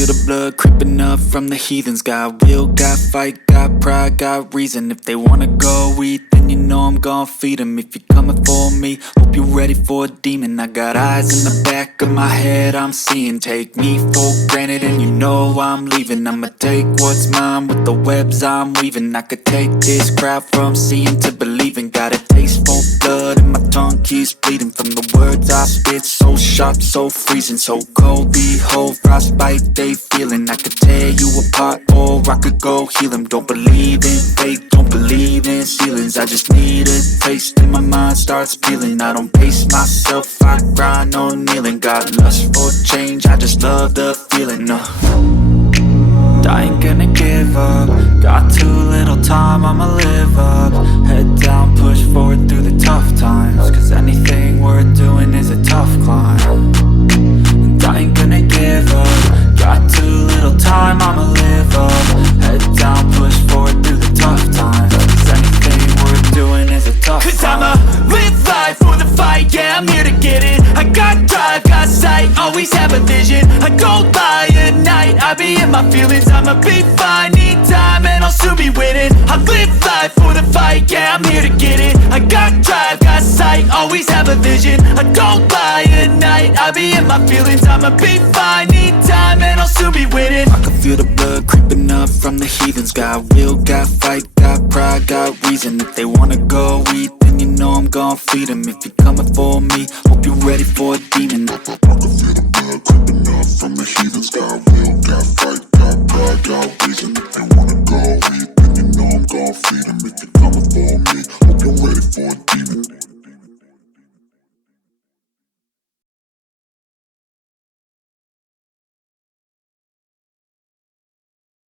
feel the blood creeping up from the heathens. Got will, got fight, got pride, got reason. If they wanna go eat, then you know I'm gon' feed them. If you're coming for me, hope you're ready for a demon. I got eyes in the back of my head, I'm seeing. Take me for granted and you know I'm leaving. I'ma take what's mine with the webs I'm weaving. I could take this crowd from seeing to believing. Got a taste for blood and my tongue keeps bleeding from the words I spit. So sharp, so freezing, so cold. Behold, frostbite they feeling. I could tear you apart or I could go heal them. Don't believe in fate, don't believe in ceilings. I just need a taste and my mind starts peeling. I don't pace myself, I grind on kneeling. Got lust for change, I just love the feeling. I ain't gonna give up. Got too little time, I'ma live up. Head down, push forward through the tough times. Cause anything worth doing is a tough climb. And I ain't gonna give up. Got too little time, I'ma live up. Head down, push forward through the tough times. Cause anything worth doing is a tough climb. Cause I'ma live life for the fight, yeah, I'm here to get it. I got drive, got sight, always have a vision. I don't lie at night, I be in my feelings. I'ma be fine, need time and I'll soon be winning. I live life for the fight, yeah, I'm here to get it. I got drive, got sight, always have a vision. I don't lie at night, I be in my feelings. I'ma be fine, need time and I'll soon be winning. I can feel the blood creeping up from the heathens. Got will, got fight, got pride, got reason. If they wanna go eat, then you know I'm gon' feed them. If you're coming for me, hope you're ready for a demon. I can feel the blood creeping up from the heathens. Got will,